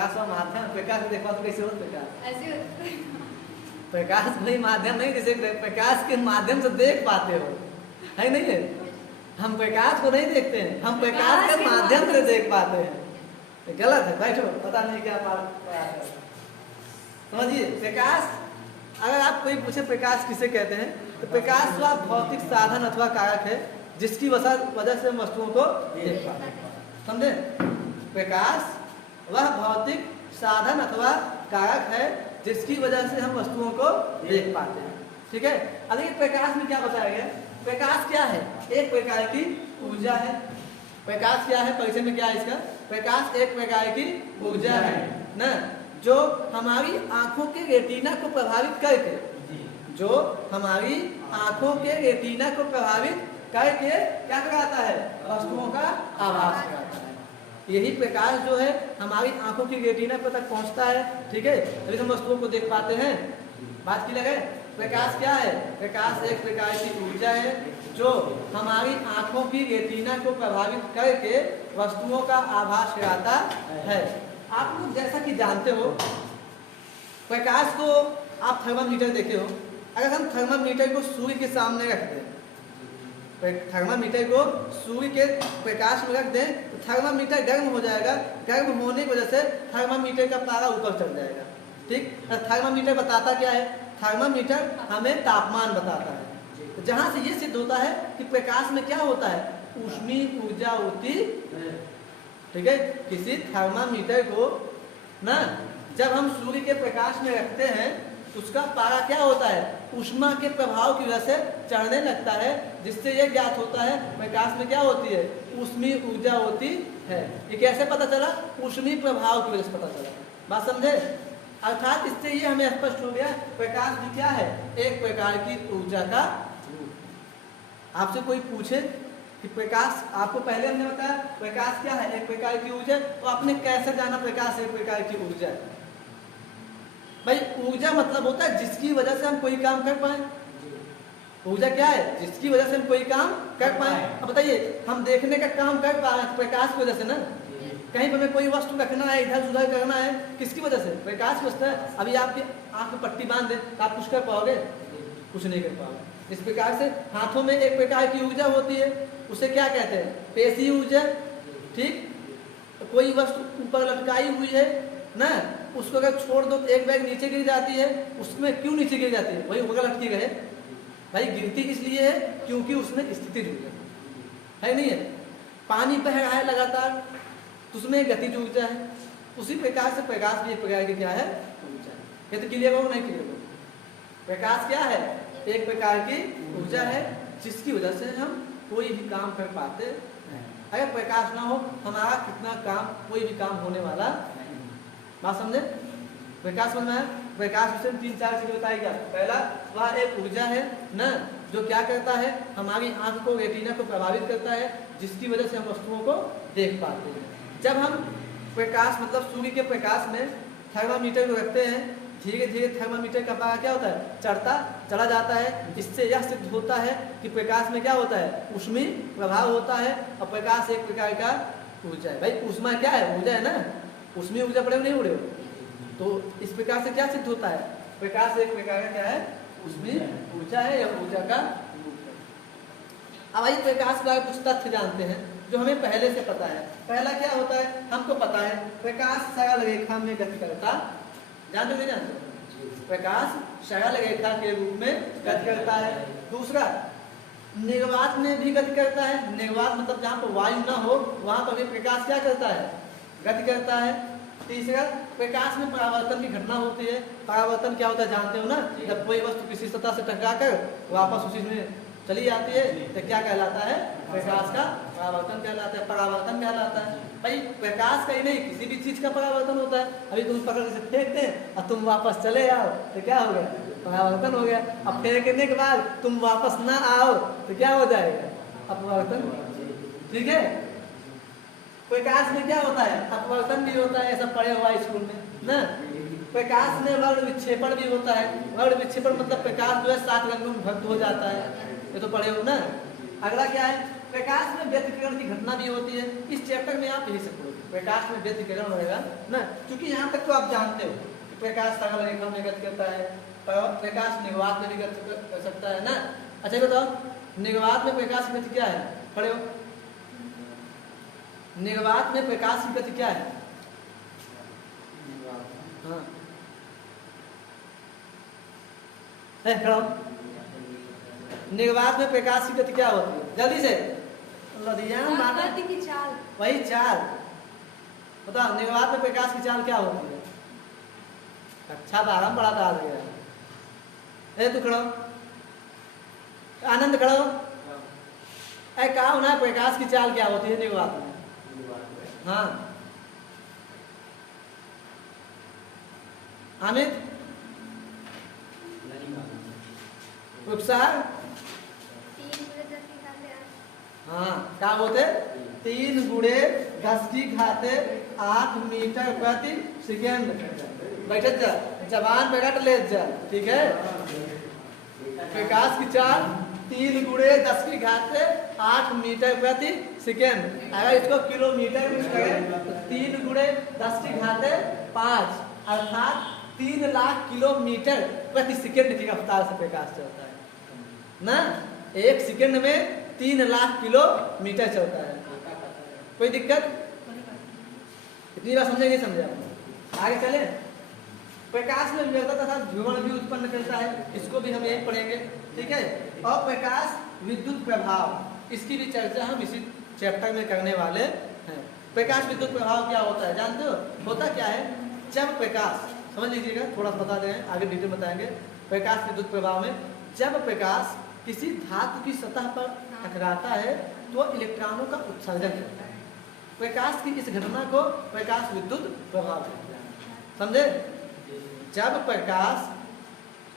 माध्यम प्रकाश देखा तो कैसे हो प्रकाश ऐसे प्रकाश भाई माध्यम नहीं जैसे प्रकाश के माध्यम से देख पाते हो है नहीं है। हम प्रकाश को नहीं देखते हैं, हम प्रकाश के माध्यम से देख पाते हैं। गलत है, बैठो पता नहीं क्या समझिए। प्रकाश अगर आप कोई पूछे प्रकाश किसे कहते हैं तो प्रकाश वह भौतिक साधन अथवा कारक है जिसकी वजह से वस्तुओं को देख पाते हैं। समझे? प्रकाश वह भौतिक साधन अथवा कारक है जिसकी वजह से हम वस्तुओं को देख पाते हैं। ठीक है। अब देखिए प्रकाश में क्या बताया गया। प्रकाश क्या है? एक प्रकार की ऊर्जा है। प्रकाश क्या है? परिचय में क्या है इसका? प्रकाश एक प्रकार की ऊर्जा है ना, जो हमारी आंखों के रेटिना को प्रभावित करके, जो हमारी आंखों के रेटिना को प्रभावित करके क्या कराता है? वस्तुओं का आभास कराता है। यही प्रकाश जो है हमारी आंखों की रेटिना पर तक पहुंचता है। ठीक है, तभी हम वस्तुओं को देख पाते हैं। बात की लगे। प्रकाश क्या है? प्रकाश एक प्रकार की ऊर्जा है जो हमारी आंखों की रेटिना को प्रभावित करके वस्तुओं का आभास कराता है। आप लोग जैसा कि जानते हो प्रकाश को आप थर्मामीटर देखे हो। अगर हम थर्मामीटर को सूर्य के सामने रख दें, थर्मामीटर को सूर्य के प्रकाश में रख दें तो थर्मामीटर गर्म हो जाएगा। गर्म होने की वजह से थर्मामीटर का पारा ऊपर चढ़ जाएगा। ठीक, थर्मामीटर बताता क्या है? थर्मामीटर हमें तापमान बताता है। तो जहां से ये सिद्ध होता है कि प्रकाश में क्या होता है? ऊष्मीय ऊर्जा होती है। ठीक है, किसी थर्मामीटर को ना जब हम सूर्य के प्रकाश में रखते हैं उसका पारा क्या होता है? ऊष्मा के प्रभाव की वजह से चढ़ने लगता है, जिससे यह ज्ञात होता है प्रकाश में क्या होती है? ऊष्मीय ऊर्जा होती है। ये कैसे पता चला? ऊष्मीय प्रभाव की वजह से पता चला। बात समझे? अर्थात इससे ये हमें स्पष्ट हो गया प्रकाश भी क्या है? एक प्रकार की ऊर्जा का रूप। आपसे कोई पूछे कि प्रकाश, आपको पहले हमने बताया प्रकाश क्या है? एक प्रकार की ऊर्जा। तो आपने कैसे जाना प्रकाश एक प्रकार की ऊर्जा है? भाई ऊर्जा मतलब होता है जिसकी वजह से हम कोई काम कर पाए। ऊर्जा क्या है? जिसकी वजह से हम कोई काम कर पाए। अब बताइए, हम देखने का काम कर पा रहे हैं प्रकाश की वजह से ना। कहीं पर हमें कोई वस्तु रखना है, इधर उधर करना है, किसकी वजह से? प्रकाश की वजह से। अभी आपकी आंख में पट्टी बांध दे तो आप कुछ कर पाओगे? कुछ नहीं कर पाओगे। इस प्रकार से हाथों में एक प्रकार की ऊर्जा होती है, उसे क्या कहते हैं? पेशी ऊर्जा। ठीक, कोई वस्तु ऊपर लटकाई हुई है ना, उसको अगर छोड़ दो तो एक बैग नीचे गिर जाती है। उसमें क्यों नीचे गिर जाती है? वही ऊपर लटकी रहे। भाई गिरती इसलिए है क्योंकि उसमें स्थिति है नहीं है। पानी बह रहा है लगातार तो उसमें गतिज ऊर्जा है। उसी प्रकार से प्रकाश भी एक प्रकार की क्या है? ऊर्जा है। ये तो क्लियर हो नहीं क्लियर हो? प्रकाश क्या है? एक प्रकार की ऊर्जा है जिसकी वजह से हम कोई भी काम कर पाते हैं। अगर प्रकाश ना हो हमारा कितना काम, कोई भी काम होने वाला नहीं। बात समझे? प्रकाश समझ में आया? प्रकाश विषय में 3-4 चीजें बताई गया। पहला, वह एक ऊर्जा है ना जो क्या करता है? हमारी आंख को, रेटिना को प्रभावित करता है, जिसकी वजह से हम वस्तुओं को देख पाते हैं। जब हम प्रकाश मतलब सूर्य के प्रकाश में थर्मामीटर को रखते हैं, धीरे धीरे थर्मामीटर का पारा क्या होता है? चला जाता है। इससे यह सिद्ध होता है कि प्रकाश में क्या होता है? ऊष्मीय प्रभाव होता है। और प्रकाश एक प्रकार का ऊर्जा है। भाई ऊष्मा क्या है? ऊर्जा है ना। ऊष्मीय ऊर्जा पड़े नहीं उड़े। तो इस प्रकार से क्या सिद्ध होता है? प्रकाश एक प्रकार का क्या है? ऊष्मीय ऊर्जा है या ऊर्जा का रूप है। अब आइए प्रकाश के बारे में कुछ तथ्य जानते हैं जो हमें पहले से पता है। पहला क्या होता है? हमको पता है प्रकाश सरल रेखा में गति करता। जानते नहीं जानते? प्रकाश सरल रेखा के रूप में गति करता है। दूसरा, निर्वात में भी गति करता है। निर्वात मतलब जहाँ पर वायु ना हो वहां पर भी प्रकाश क्या करता है? गति करता है। तीसरा, प्रकाश में परावर्तन की घटना होती है। परावर्तन क्या होता है जानते हो ना? जब कोई वस्तु किसी सतह से टकरा कर वापस उसी में चली जाती है तो क्या कहलाता है? प्रकाश का परावर्तन कहलाता है। परावर्तन कहलाता है। भाई प्रकाश का ही नहीं, किसी भी चीज का परावर्तन होता है। अभी तुम पकड़ से फेंकते हैं और तुम वापस चले आओ तो क्या हो गया? परावर्तन हो गया। अब फेंकने के बाद तुम वापस ना आओ तो क्या हो जाएगा? अपवर्तन। ठीक है। प्रकाश में क्या होता है? अपवर्तन भी होता है। ऐसा पढ़े हुआ स्कूल में ना। प्रकाश में वर्ण विक्षेपण भी होता है। वर्ण विक्षेपण मतलब प्रकाश जो है 7 रंगों में भक्त हो जाता है। ये तो पढ़े हो ना। अगला क्या है? प्रकाश में व्यतिकरण की घटना भी होती है। इस चैप्टर में आप यही सब पढ़ोगे। प्रकाश में व्यतिकरण होगा ना, क्योंकि यहाँ तक तो आप जानते हो कि प्रकाश सरल रेखा में गति करता है, प्रकाश निर्वात में भी गति कर सकता है ना। अच्छा ये बताओ निर्वात में प्रकाश की गति क्या है, खड़े हो, निर्वात में प्रकाश की गति क्या है? हाँ खड़ा हो। निर्वात में प्रकाश की गति क्या होती है, जल्दी से गति की चाल, वही चाल बताओ, निर्वात में प्रकाश की चाल क्या होती है? अच्छा आराम बड़ा आ गया, तू खड़ा हो, आनंद खड़ा हो, कहा होना प्रकाश की चाल क्या होती है निर्वात में? हाँ अमित उपसार, हाँ क्या होते 3 गुणे 10 की घाते 8 मीटर प्रति सेकेंड। बैठे जा, जबान पे कट ले जा, ठीक है। प्रकाश की चाल 3 गुणे 10 की घाते 8 मीटर प्रति सेकेंड। अगर इसको किलोमीटर में करें तो 3 गुणे 10 की घाते 5 अर्थात 3 लाख किलोमीटर प्रति सेकेंड की रफ्तार से प्रकाश चलता है ना। 1 सेकेंड में 3 लाख किलोमीटर चलता है। कोई दिक्कत? इतनी बात समझे नहीं समझे? आगे चले। प्रकाश में विवर्तन तथा ध्रुवण भी उत्पन्न करता है, इसको भी हम यही पढ़ेंगे, ठीक है। और प्रकाश विद्युत प्रभाव, इसकी भी चर्चा हम इसी चैप्टर में करने वाले हैं। प्रकाश विद्युत प्रभाव क्या होता है जानते हो? होता क्या है, जब प्रकाश, समझ लीजिएगा, थोड़ा सा बता दें, आगे डिटेल बताएंगे। प्रकाश विद्युत प्रभाव में जब प्रकाश किसी धातु की सतह पर टकराता है तो इलेक्ट्रॉनों का उत्सर्जन करता है। प्रकाश की इस घटना को प्रकाश विद्युत प्रभाव कहते हैं, समझे। जब प्रकाश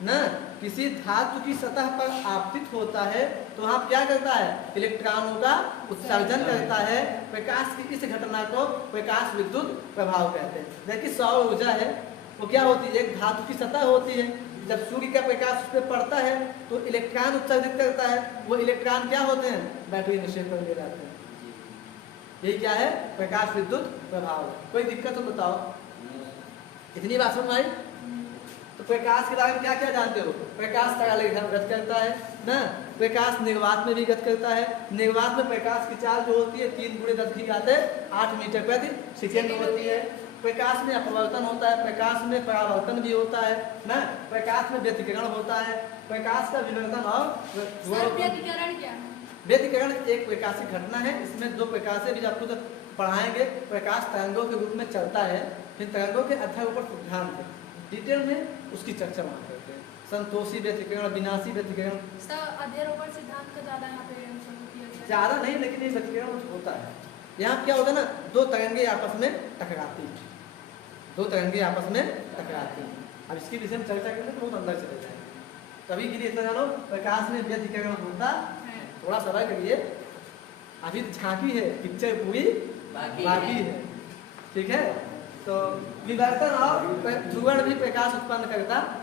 न किसी धातु की सतह पर आपतित होता है तो वहाँ क्या करता है, इलेक्ट्रॉनों का उत्सर्जन करता है। प्रकाश की इस घटना को प्रकाश विद्युत प्रभाव कहते हैं। देखिए सौर ऊर्जा है, वो क्या होती है, एक धातु की सतह होती है, जब सूर्य का प्रकाश उस पर पड़ता है तो इलेक्ट्रॉन उत्सर्जित करता है। वो इलेक्ट्रॉन क्या होते हैं, बैटरी निक्षेप कर ले जाते हैं। यही क्या है, प्रकाश विद्युत प्रभाव। कोई दिक्कत हो बताओ? इतनी बात समझ आई? तो प्रकाश के बारे में क्या क्या जानते हो? प्रकाश तरंग रेखा में गति करता है ना, प्रकाश निर्वात में भी गति करता है। निर्वात में प्रकाश की चाल जो होती है 3 गुणे 10 की घाते 8 मीटर प्रति सेकेंड होती है। प्रकाश में अपवर्तन होता है, प्रकाश में परावर्तन भी होता है ना, प्रकाश में व्यतिकरण होता है, प्रकाश का विवर्तन और व्यतिकरण क्या है? व्यतिकरण एक प्रकाशिक घटना है, इसमें 2 प्रकाश से भी आपको तो पढ़ाएंगे। प्रकाश तरंगों के रूप में चलता है, फिर तरंगों के अध्ययन ऊपर सिद्धांत है, डिटेल में उसकी चर्चा वहाँ करते हैं। संतोषी व्यतिकरण, विनाशी व्यतिकरण, अध्ययन ऊपर सिद्धांत का ज्यादा यहाँ पे ज्यादा नहीं, लेकिन ये व्यतिकरण होता है। यहाँ क्या होता है ना, 2 तरंगे आपस में टकराती हैं, 2 तरंगे आपस में टकराती हैं। अब इसकी विषय में चर्चा करें तो बहुत अंदर चले जाएंगे। कभी के लिए इतना जानो, प्रकाश में व्यतिकरण होता है, थोड़ा समय करिए, अभी झांकी है, पिक्चर पूरी बाकी है, ठीक है। तो विवर्तन और ध्रुवण भी प्रकाश उत्पन्न करता है।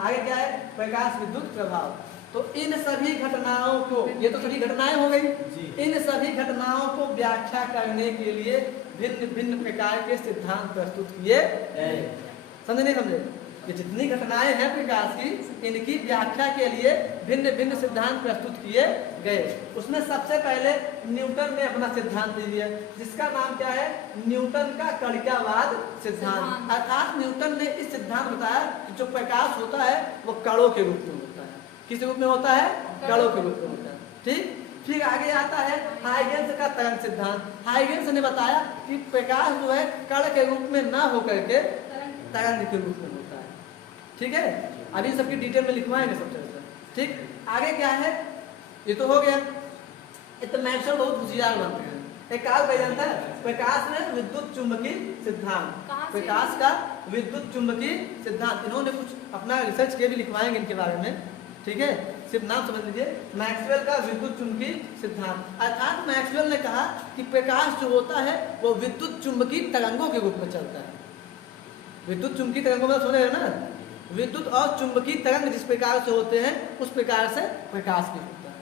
आगे क्या है, प्रकाश विद्युत प्रभाव। तो इन सभी घटनाओं को, ये तो सभी घटनाएं हो गई, इन सभी घटनाओं को व्याख्या करने के लिए भिन्न भिन्न प्रकार के सिद्धांत प्रस्तुत किए। समझे नहीं समझे? ये जितनी घटनाएं हैं प्रकाश की, इनकी व्याख्या के लिए भिन्न भिन्न सिद्धांत प्रस्तुत किए गए। उसमें सबसे पहले न्यूटन ने अपना सिद्धांत दिया, जिसका नाम क्या है, न्यूटन का कणिकावाद सिद्धांत। अर्थात न्यूटन ने इस सिद्धांत बताया कि जो प्रकाश होता है वो कणों के रूप में होता है। किस रूप में होता है, कणों के रूप में होता है, ठीक। फिर आगे आता है हाइगेंस का तरंग सिद्धांत। हाइगेंस ने बताया कि प्रकाश जो है कण के रूप में ना होकर के तरंग के रूप में होता है, ठीक है। अभी सबकी डिटेल में लिखवाएंगे सब चर्चा, ठीक। आगे क्या है, ये तो हो गया। ये तो मैक्सवेल बहुत होशियार बनते हैं। एक काल कह जानता है, प्रकाश में विद्युत चुंबकीय सिद्धांत, प्रकाश का विद्युत चुंबकीय सिद्धांत। इन्होंने कुछ अपना रिसर्च के भी लिखवाएंगे इनके बारे में, ठीक है। सिर्फ नाम समझ लीजिए, मैक्सवेल का विद्युत चुंबकीय सिद्धांत। अर्थात मैक्सवेल ने कहा कि प्रकाश जो होता है वो विद्युत चुंबकीय तरंगों के रूप में चलता है। विद्युत चुंबकीय तरंगों में सुने हैं ना, विद्युत और चुंबकीय तरंग जिस प्रकार से होते हैं उस प्रकार से प्रकाश भी होता है,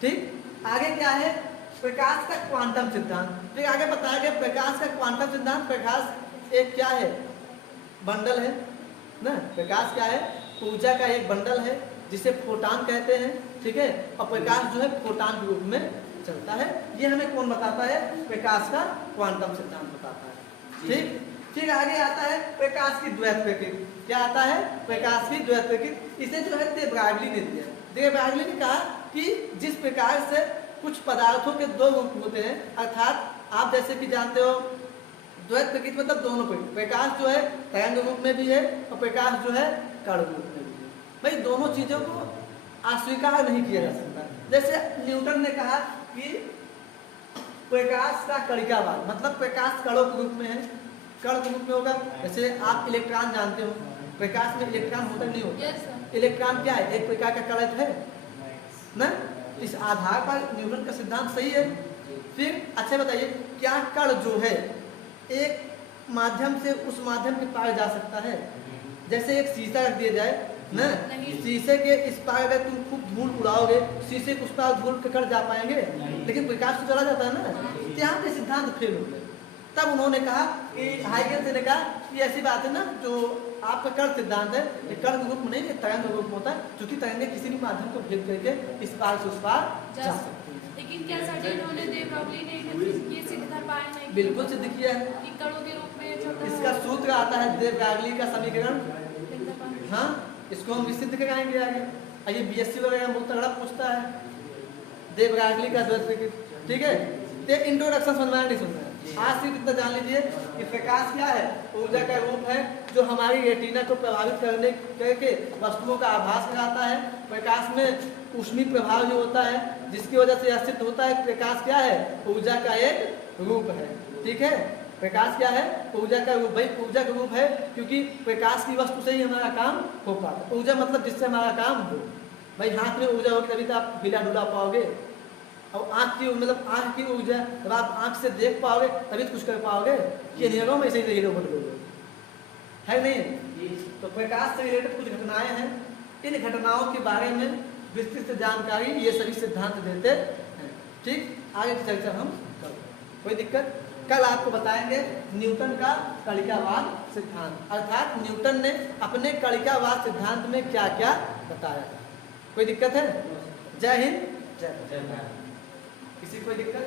ठीक। आगे क्या है, प्रकाश का क्वांटम सिद्धांत। फिर आगे बताया गया प्रकाश का क्वांटम सिद्धांत। प्रकाश एक क्या है, बंडल है ना। प्रकाश क्या है, ऊर्जा का एक बंडल है जिसे फोटॉन कहते हैं, ठीक है। और प्रकाश जो है फोटॉन के रूप में चलता है। ये हमें कौन बताता है, प्रकाश का क्वांटम सिद्धांत बताता है, ठीक। फिर आगे आता है प्रकाश की द्वैत प्रकृति। क्या आता है, प्रकाश की द्वैत प्रकृति। इसे जो है दे ब्रागली ने दिया। दे ब्रागली ने कहा कि जिस प्रकार से कुछ पदार्थों के दो रूप होते हैं, अर्थात आप जैसे कि जानते हो द्वैत प्रकृति मतलब दोनों प्रकृति। प्रकाश जो है तरंग रूप में भी है और प्रकाश जो है कण रूप में भी है। भाई दोनों चीजों को अस्वीकार नहीं किया जा सकता। जैसे न्यूटन ने कहा कि प्रकाश का कणिकावाद, मतलब प्रकाश कणों के रूप में है, कण के रूप में होगा। जैसे आप इलेक्ट्रॉन जानते हो, प्रकाश में इलेक्ट्रॉन होता नहीं होता। इलेक्ट्रॉन क्या है, एक प्रकार का कण है ना। इस आधार पर न्यूटन का सिद्धांत सही है। फिर अच्छा बताइए, क्या कण जो है एक माध्यम से उस माध्यम के पार जा सकता है। जैसे एक शीशा रख दिया जाए ना, शीशे के इस पार अगर तुम खूब धूल उड़ाओगे, शीशे के उस पार धूल के कण जा पाएंगे, लेकिन प्रकाश तो चला जाता है ना। यहाँ पे सिद्धांत फेल हो गया। तब उन्होंने कहा कि हाइगेंस ने कहा कि ऐसी बात है ना, जो आपका कण सिद्धांत है ये कण के रूप में नहीं, ये तरंग के रूप में होता है, क्योंकि तरंगे किसी भी माध्यम को भेद करके इस पार से उस पार जा सकती है। लेकिन क्या सर इन्होंने दे ब्रागली ने ये सिद्ध कर पाए नहीं? बिल्कुल सिद्ध किया है कि कणों के रूप में चलता है। इसका सूत्र आता है दे ब्रागली का समीकरण। हाँ, इसको हम सिद्ध कराएंगे आगे। ये बीएससी वगैरह बहुत तगड़ा पूछता है दे ब्रागली का द्वैत प्रकृति, ठीक है। तो इंट्रोडक्शन समझना नहीं सुनना है। आज सिर्फ इतना जान लीजिए कि प्रकाश क्या है, ऊर्जा का रूप है जो हमारी रेटिना को प्रभावित करने करके वस्तुओं का आभास कराता है। प्रकाश में ऊष्मीय प्रभाव भी होता है, जिसकी वजह से यह सिद्ध होता है प्रकाश क्या है, ऊर्जा का एक रूप है, ठीक है। प्रकाश क्या है, ऊर्जा का रूप। भाई ऊर्जा का रूप है क्योंकि प्रकाश की वस्तु से ही हमारा काम हो पाता है। ऊर्जा मतलब जिससे हमारा काम हो। भाई हाथ में ऊर्जा होगी तभी तो आप हिला डुला पाओगे, और आँख की मतलब आँख की ऊर्जा जब आप आँख से देख पाओगे तभी तो कुछ कर पाओगे। ये नहीं होगा मैं इसे हीरो बन लोगे, है नहीं। तो प्रकाश से रिलेटेड कुछ घटनाएं हैं, इन घटनाओं के बारे में विस्तृत जानकारी ये सभी सिद्धांत देते हैं, ठीक। आगे की चर्चा हम करेंगे, कोई दिक्कत। कल आपको बताएंगे न्यूटन का कणिकावाद सिद्धांत, अर्थात न्यूटन ने अपने कणिकावाद सिद्धांत में क्या क्या बताया। कोई दिक्कत है? जय हिंद, जय भारत। किसी कोई दिक्कत?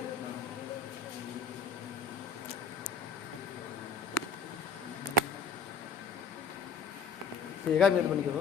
मिनट बन गया हो।